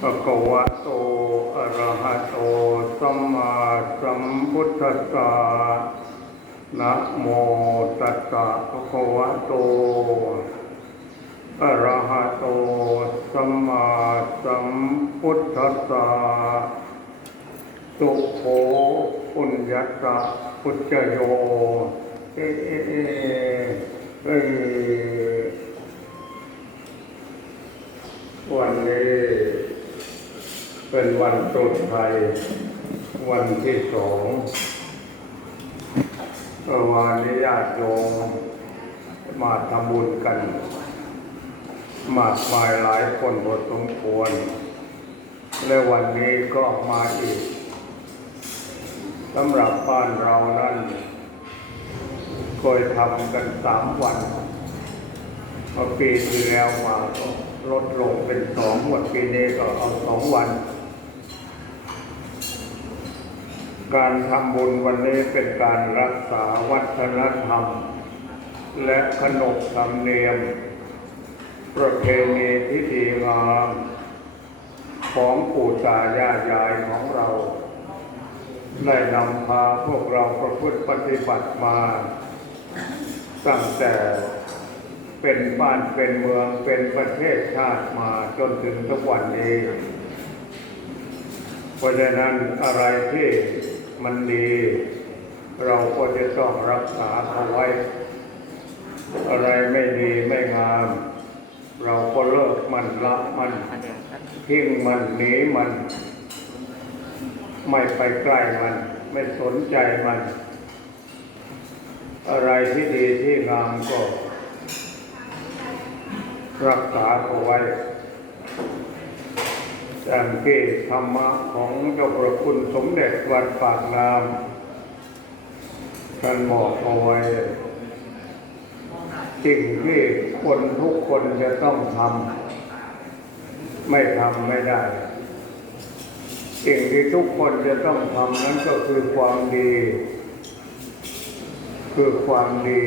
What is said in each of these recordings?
ภะคะวะโต อะระหะโต สัมมาสัมพุทธัสสะ นะโมตัสสะภะคะวะโต อะระหะโต สัมมาสัมพุทธัสสะสุโขปุญญสสะพุทธโย เอเอเอเอ วันนี้เป็นวันตรุษไทย วันที่สองวานนี้ญาติโยมมาทำบุญกัน มากมายหลายคนพอสมควร และวันนี้ก็มาอีกสำหรับบ้านเรานั้นเคยทำกันสามวันพอปีที่แล้วมาก็ ลดลงเป็นสองวันปีนี้ก็เอาสองวัน การทำบุญวันนี้เป็นการรักษาวัฒนธรรม และขนบธรรมเนียม ประเพณีที่ดีงามของปู่ตายายยายของเรา ได้นำพาพวกเราประพฤติปฏิบัติมา ตั้งแต่ เป็นบ้านเป็นเมืองเป็นประเทศชาติมาจนถึงทุกวันนี้เพราะฉะนั้นอะไรที่มันดี เราก็จะต้องรักษาเอาไว้ อะไรไม่ดีไม่งาม เราก็เลิกมันละมันทิ้งมันหนีมัน ไม่ไปใกล้มัน ไม่สนใจมัน อะไรที่ดีที่งามก็ รักษาเอาไว้ดังที่ธรรมะของเจ้าประคุณสมเด็จวัดปากน้ำท่านบอกเอาไว้สิ่งที่คนทุกคนจะต้องทำไม่ทำไม่ได้ สิ่งที่ทุกคนจะต้องทำนั้นก็คือความดี คือความดี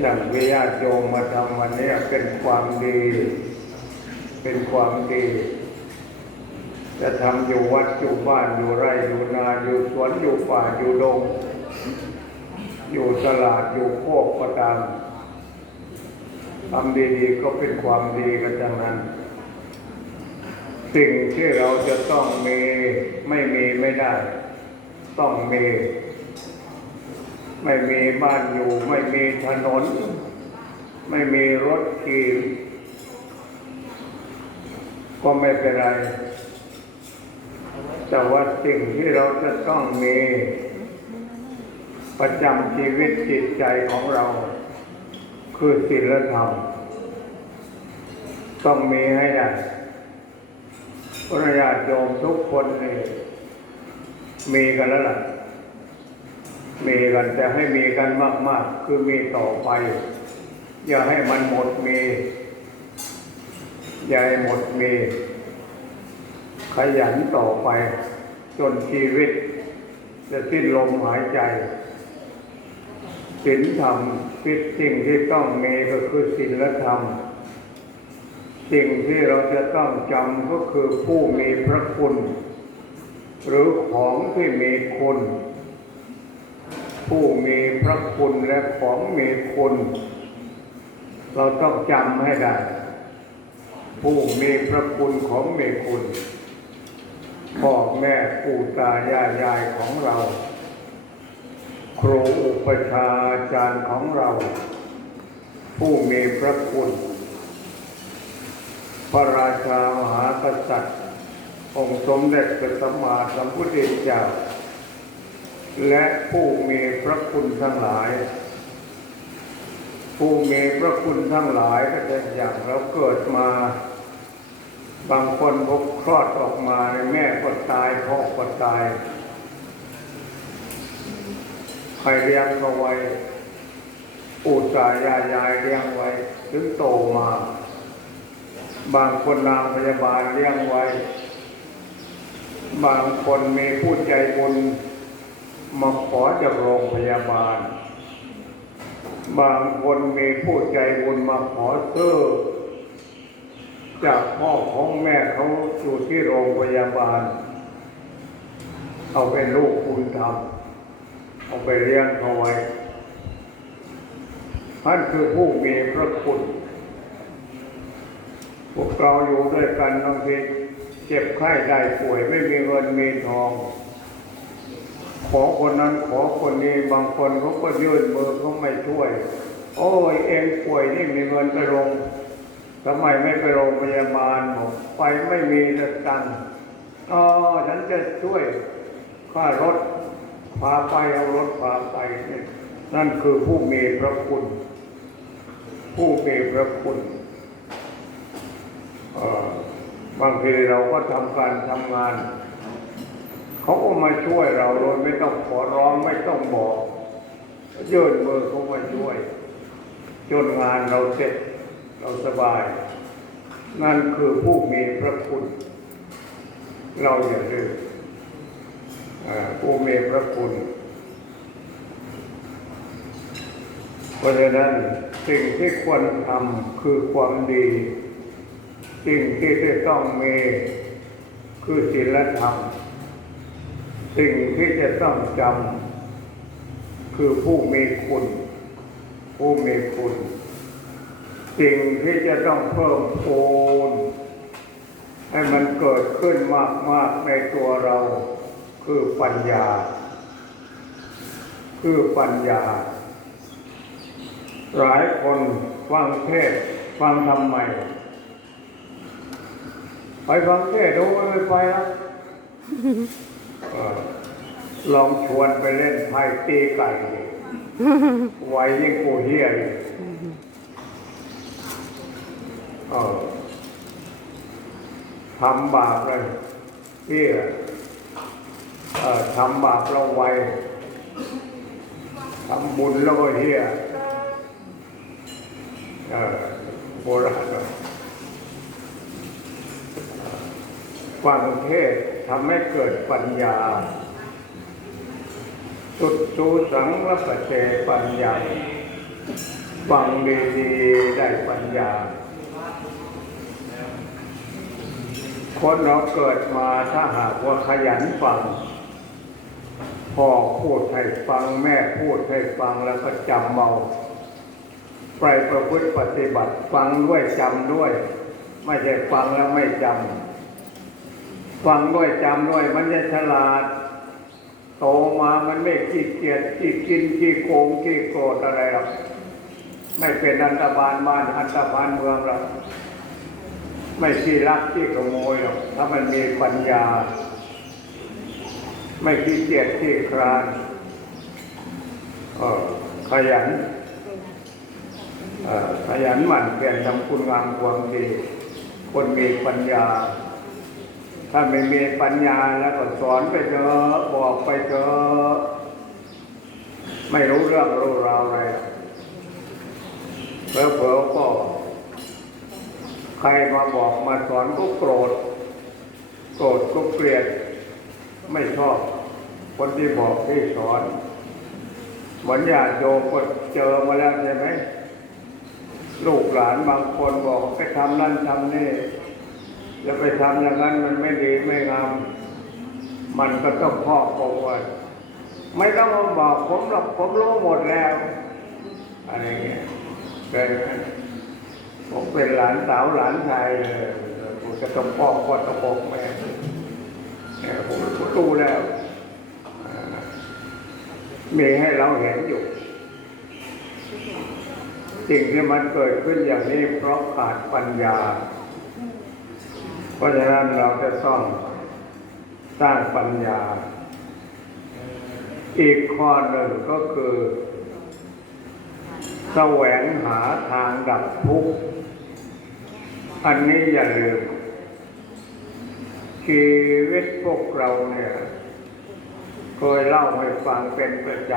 อย่างวิญาโยมมาทำวันนี้เป็นความดี เป็นความดี จะทำอยู่วัดอยู่บ้านอยู่ไร่อยู่นาอยู่สวนอยู่ป่าอยู่ดง อยู่ตลาดอยู่โคกก็ตามทำดีๆก็เป็นความดีกันทั้งนั้น สิ่งที่เราจะต้องมีไม่มีไม่ได้ ต้องมี ไม่มีบ้านอยู่ ไม่มีถนน ไม่มีรถขี่ก็ไม่เป็นไร แต่ว่าสิ่งที่เราจะต้องมี ประจำชีวิตจิตใจของเรา คือศีลธรรม ต้องมีให้ได้พระญาติโยมทุกคนนี่มีกันแล้วล่ะ มีกันจะให้มีกันมาก ๆ คือมีต่อไป อย่าให้มันหมดมี อย่าให้หมดมี ขยันต่อไป จนชีวิต จะสิ้นลมหายใจศีลธรรมพิสิ่งที่ต้องมีก็คือศีลธรรม สิ่งที่เราจะต้องจำก็คือผู้มีพระคุณ หรือของที่มีคุณ ผู้มีพระคุณและของมีคุณ เราต้องจำให้ได้ ผู้มีพระคุณของมีคุณพ่อแม่ปู่ตายายยายของเรา ครูอุปชาอาจารย์ของเรา ผู้มีพระคุณ พระราชามหากษัตริย์ องค์สมเด็จพระสัมมาสัมพุทธเจ้า และผู้มีพระคุณทั้งหลาย ผู้มีพระคุณทั้งหลายก็เป็นอย่างเราเกิดมา บางคนพกคลอดออกมาในแม่ก็ตายพ่อก็ตายใครเลี้ยงเขาไว้ปู่ตายายายเลี้ยงไว้ถึงโตมา บางคนนางพยาบาลเลี้ยงไว้ บางคนมีผู้ใจบุญ มาขอจากโรงพยาบาล บางคนมีผู้ใจบุญมาขอซื้อจากพ่อของแม่เขาอยู่ที่โรงพยาบาล เอาเป็นลูกคุณธรรมเอาไปเลี้ยงเขาไว้ท่านคือผู้มีพระคุณ พวกเราอยู่ด้วยกันบางทีเจ็บไข้ได้ป่วยไม่มีเงินมีทอง อคนนั้นขอคนนี้บางคนเขาก็ยื่นมือเขาไม่ช่วย โอ้ยเองป่วยนี่มีเงินไปโรงทำไมไม่ไปโรงพยาบาลบอไปไม่มีสตังค์อ๋อฉันจะช่วยค่ารถพาไปเอารถพาไปนี่นั่นคือผู้มีพระคุณ ผู้มีพระคุณบางทีเราก็ทำการทำงาน เขาก็มาช่วยเราโดยไม่ต้องขอร้องไม่ต้องบอกยื่นมือเขามาช่วย จนงานเราเสร็จเราสบาย นั่นคือผู้มีพระคุณ เราอย่าลืมอ่อผู้มีพระคุณ เพราะฉะนั้นสิ่งที่ควรทำคือความดี สิ่งที่จะต้องมีคือศีลธรรม สิ่งที่จะต้องจำคือผู้มีคุณ ผู้มีคุณ สิ่งที่จะต้องเพิ่มพูนให้มันเกิดขึ้นมาก ๆ ในตัวเรา คือปัญญา คือปัญญา หลายคนฟังเทศฟังทำไมไปฟังเทศดูไม่ไปแล้ว ลองชวนไปเล่นไพ่ตีไก่ดิไวยิ่งกูเฮียอีกเออทำบาปเลยเฮียเออทำบาปเราไวทำบุญแล้วก็เฮียเออโบราณเนอะฟังเทศน์ ทำให้เกิดปัญญา สุดสูสังละปะเจปัญญาฟังดีๆได้ปัญญา คนเราเกิดมาถ้าหากว่าขยันฟังพ่อพูดให้ฟังแม่พูดให้ฟังแล้วก็จำเมาไปประพฤติปฏิบัติฟังด้วยจำด้วย ไม่ใช่ฟังแล้วไม่จำ ฟังด้วยจำด้วยมันจะฉลาด โตมามันไม่ขี้เกียจขี้กินขี้โกงขี้โกรธอะไรหรอกไม่เป็นอันตบานบ้านอันตบานเมืองหรอกไม่ขี้รักขี้ขโมยหรอกถ้ามันมีปัญญา ไม่ขี้เกียจขี้ครานเออขยันเออขยันหมั่นเพียรทำคุณงามความดีคนมีปัญญา ถ้าไม่มีปัญญาแล้วก็สอนไปเถอะบอกไปเถอะไม่รู้เรื่องรู้ราวอะไรเพอเพอก็ใครมาบอกมาสอนก็โกรธ โกรธก็เกลียด ไม่ชอบ คนที่บอกที่สอนเหมือนญาติโยมก็เจอมาแล้วใช่ไหมลูกหลานบางคนบอกไปทำนั่นทำนี่ แล้วไปทำอย่างนั้นมันไม่ดีไม่งามมันก็ต้องพ่อผมว่าไม่ต้องมาบอกผมหรอกผมรู้หมดแล้ว อะไรเงี้ยเป็นผมเป็นหลานสาวหลานชายเลยผมจะต้องพ่อพ่อต้องบอกแม่ผมผมรู้แล้วมีให้เราเห็นอยู่ สิ่งที่มันเกิดขึ้นอย่างนี้เพราะขาดปัญญา เพราะฉะนั้นเราจะต้องสร้างปัญญา อีกข้อหนึ่งก็คือแสวงหาทางดับทุกข์ อันนี้อย่าลืมชีวิตพวกเราเนี่ยเคยเล่าให้ฟังเป็นประจ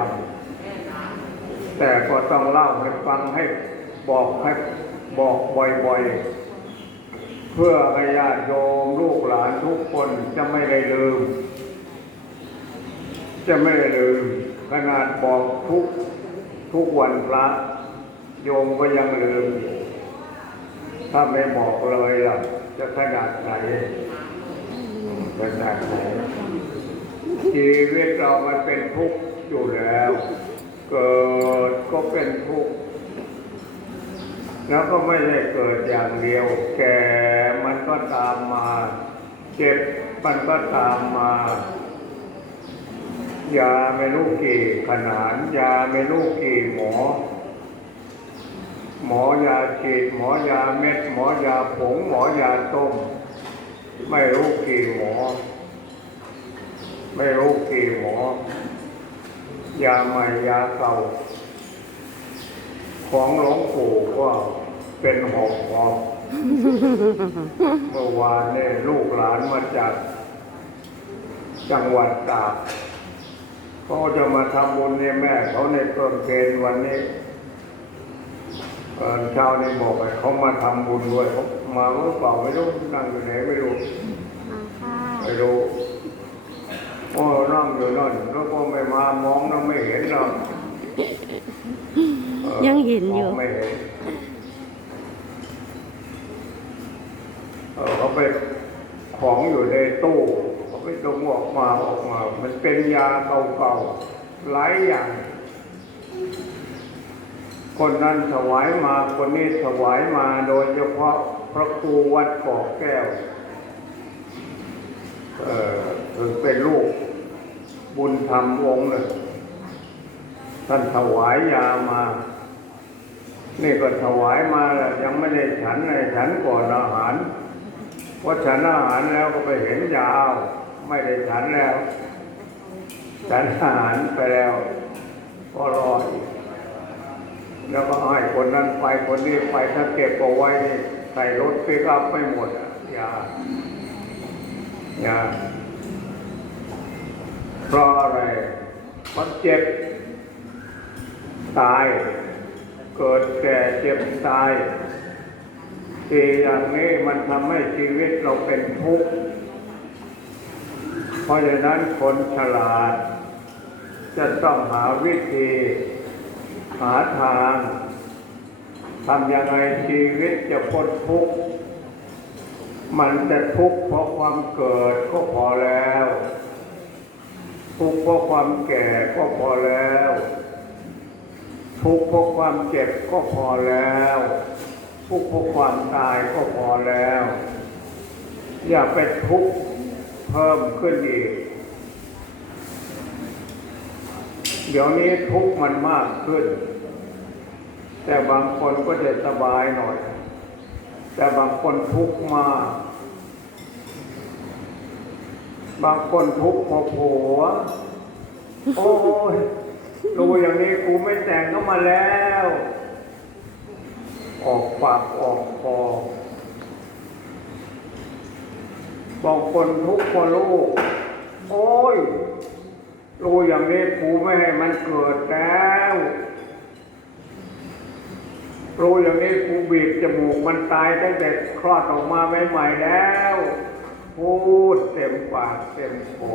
ำแต่ก็ต้องเล่าให้ฟังให้บอกให้บอกบ่อยๆ พื่อให้ญาติโยมลูกหลานทุกคนจะไม่ได้ลืม จะไม่ได้ลืม ขนาดบอกทุกทุกวันพระ โยมก็ยังลืม ถ้าไม่บอกเลยล่ะ จะขนาดไหนขนาดไหนชีวิตเรามันเป็นทุกข์อยู่แล้ว เกิดก็เป็นทุกข์ แล้วก็ไม่ได้เกิดอย่างเดียว แก่มันก็ตามมา เจ็บมันก็ตามมายาไม่รู้กี่ขนาดยาไม่รู้กี่หมอ หมอยาฉีดหมอยาเม็ด หมอยาผง หมอยาต้ม ไม่รู้กี่หมอ ไม่รู้กี่หมอ ยาใหม่ยาเก่าของหลวงปู่ก็ เป็นหอบหอบเมื่อวานเนี่ยลูกหลานมาจาก จังหวัดตากเขาจะมาทำบุญเนี่ยแม่เขาในต้นเพนวันนี้เอ่อเช้านี้บอกไปเขามาทำบุญด้วยเขามาหรือเปล่าไม่รู้นั่งอยู่ไหนไม่รู้มาค่ะไม่รู้โอ้นั่งอยู่นั่นแล้วก็ไม่มามองแล้วไม่เห็นเราเยังเห็นอยู่มงไม่เห็น เออเขาไปของอยู่ในตู้เขาไปตรงออกมาออกมา มันเป็นยาเก่าๆหลายอย่าง คนนั้นถวายมาคนนี้ถวายมาโดยเฉพาะพระครูวัดกอกแก้วเออเป็นลูกบุญธรรมองค์หนึ่งท่านถวายยามา นี่ก็ถวายมาแล้วยังไม่ได้ฉันเลยฉันก่อนอาหาร พอฉันอาหารแล้วก็ไปเห็นยาว ไม่ได้ฉันแล้ว ฉันอาหารไปแล้วก็รออีกแล้วก็ให้คนนั้นไปคนนี้ไปถ้าเก็บเอาไว้ใส่รถไปกอัพไม่หมดอะยายาเพราะอะไรมันเจ็บ ตาย เกิดแก่เจ็บตาย ทีอย่างนี้มันทำให้ชีวิตเราเป็นทุกข์ เพราะฉะนั้นคนฉลาด จะต้องหาวิธี หาทางทำยังไงชีวิตจะพ้นทุกข์ มันจะทุกข์เพราะความเกิดก็พอแล้ว ทุกข์เพราะความแก่ก็พอแล้ว ทุกข์เพราะความเจ็บก็พอแล้ว ทุกข์เพราะความตายก็พอแล้ว อย่าไปทุกข์เพิ่มขึ้นอีก เดี๋ยวนี้ทุกข์มันมากขึ้น แต่บางคนก็จะสบายหน่อย แต่บางคนทุกข์มาก บางคนทุกข์พราะผัวโอ้ยดูอย่างนี้กูไม่แต่งก็มาแล้ว ออกปากออกคอบางคนทุกข์เพราะลูกโอ้ยรู้อย่างนี้กูไม่ให้มันเกิดแล้วรู้อย่างนี้กูบีบจมูกมันตายตั้งแต่คลอดออกมาใหม่ๆแล้ว พูดเต็มปากเต็มคอ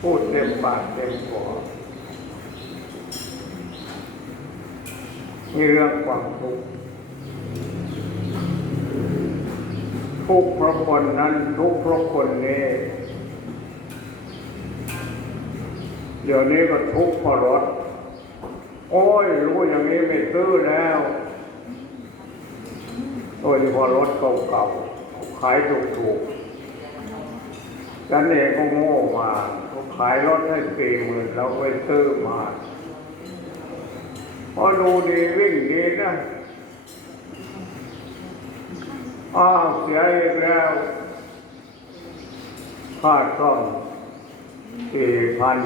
พูดเต็มปากเต็มคอ เรื่องความทุกข์ทุกเพราะคนนั้นทุกเพราะคนนี้เดี๋ยวนี้ก็ทุกข์เพราะรถ โอ้ยรู้อย่างนี้ไม่ซื้อแล้วโดยเฉพาะรถเก่าๆขายถูกๆฉันเองก็โง่มาเขาขายรถให้สี่หมื่นเราไปซื้อมา พอดูดีวิ่งดีนะอ้าวเสียอีกแล้วค่าซ่อมสี่พัน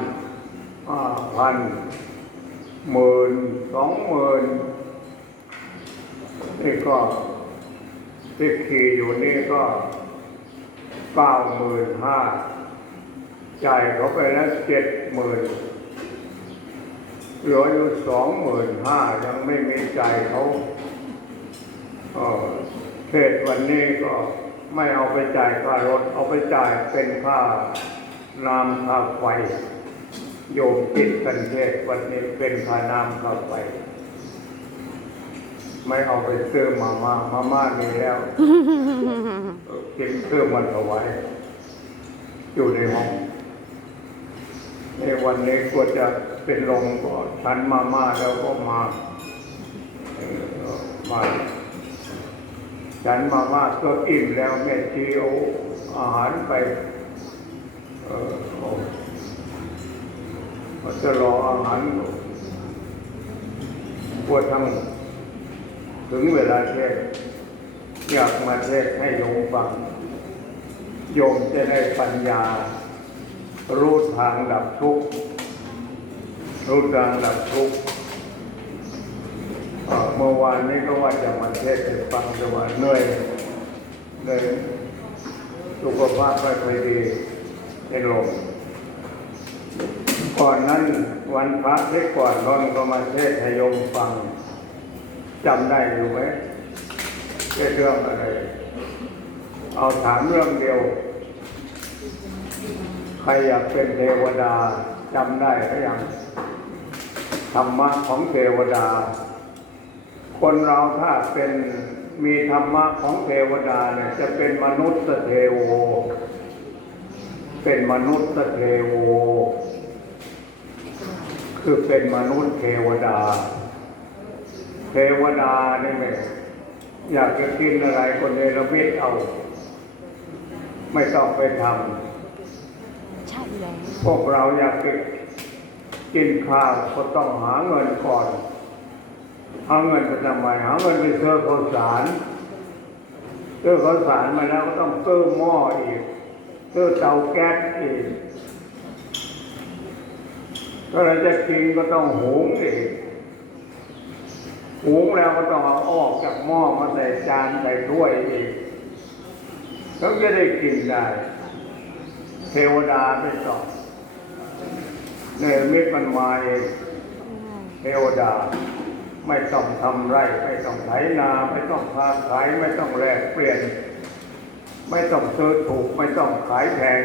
ห้าพันหมื่นสองหมื่นนี่ก็ที่ขี่อยู่นี่ก็เก้าหมื่นห้าจ่ายเขาไปแล้วเจ็ดหมื่น เหลืออยู่สองหมื่นห้ายังไม่มีใจเขาเออเทศวันนี้ก็ไม่เอาไปจ่ายค่ารถ เอาไปจ่ายเป็นค่าน้ำค่าไฟโยมคิดกันเทศวันนี้เป็นพานามเข้าไปไม่เอาไปซื้อมาม่ามาม่ามีแล้วเกินเครื่องมันถวายอยู่ในห้องในวันนี้ก็จะ เป็นลมก็ฉันมาม่าแล้วก็มาออมาฉันมาม่าก็อิ่มแล้วแม่ชีเอาอาหารไปเออเอาก็จะรออาหารปวดทั้งถึงเวลาเทศอยากมาเทศให้โยมฟัง โยมจะได้ปัญญา รู้ทางดับทุกข์ รู้ทางดับทุกข์เมื่อวานนี้ก็ว่าจะมาเทศน์ให้ฟังแต่ว่าเหนื่อยเหนื่อยสุขภาพไม่ค่อยดีเป็นลมก่อนนั้นวันพระที่ก่อนนนก็มาเทศให้โยมฟังจำได้อยู่ไหมเรื่องเรื่องอะไร เอาถามเรื่องเดียว ใครอยากเป็นเทวดาจำได้หรือยัง ธรรมะของเทวดา คนเราถ้าเป็นมีธรรมะของเทวดาเนี่ยจะเป็นมนุษย์เทโว เป็นมนุษย์เทโว คือเป็นมนุษย์เทวดา เทวดาเนี่ยไม่อยากจะกินอะไรคนเนรมิตเอา ไม่ต้องไปทำใช่แล้วพวกเราอยากไป กินข้าวก็ต้องหาเงินก่อนหาเงินไปทำไมหาเงินไปซื้อข้าวสารซื้อข้าวสารมาแล้วก็ต้องซื้อหม้ออีกซื้อเตาแก๊สอีกก็เราจะกินก็ต้องหุงอีกหุงแล้วก็ต้องเอาออกจากหม้อมาใส่จานใส่ถ้วยอีกแล้วจะได้กินได้ เทวดาไม่ต้อง เนเมิตมันมาเองเทวดา ไม่ต้องทำไร ไม่ต้องไถนา ไม่ต้องพาขาย ไม่ต้องแลกเปลี่ยน ไม่ต้องซื้อถูก ไม่ต้องขายแพง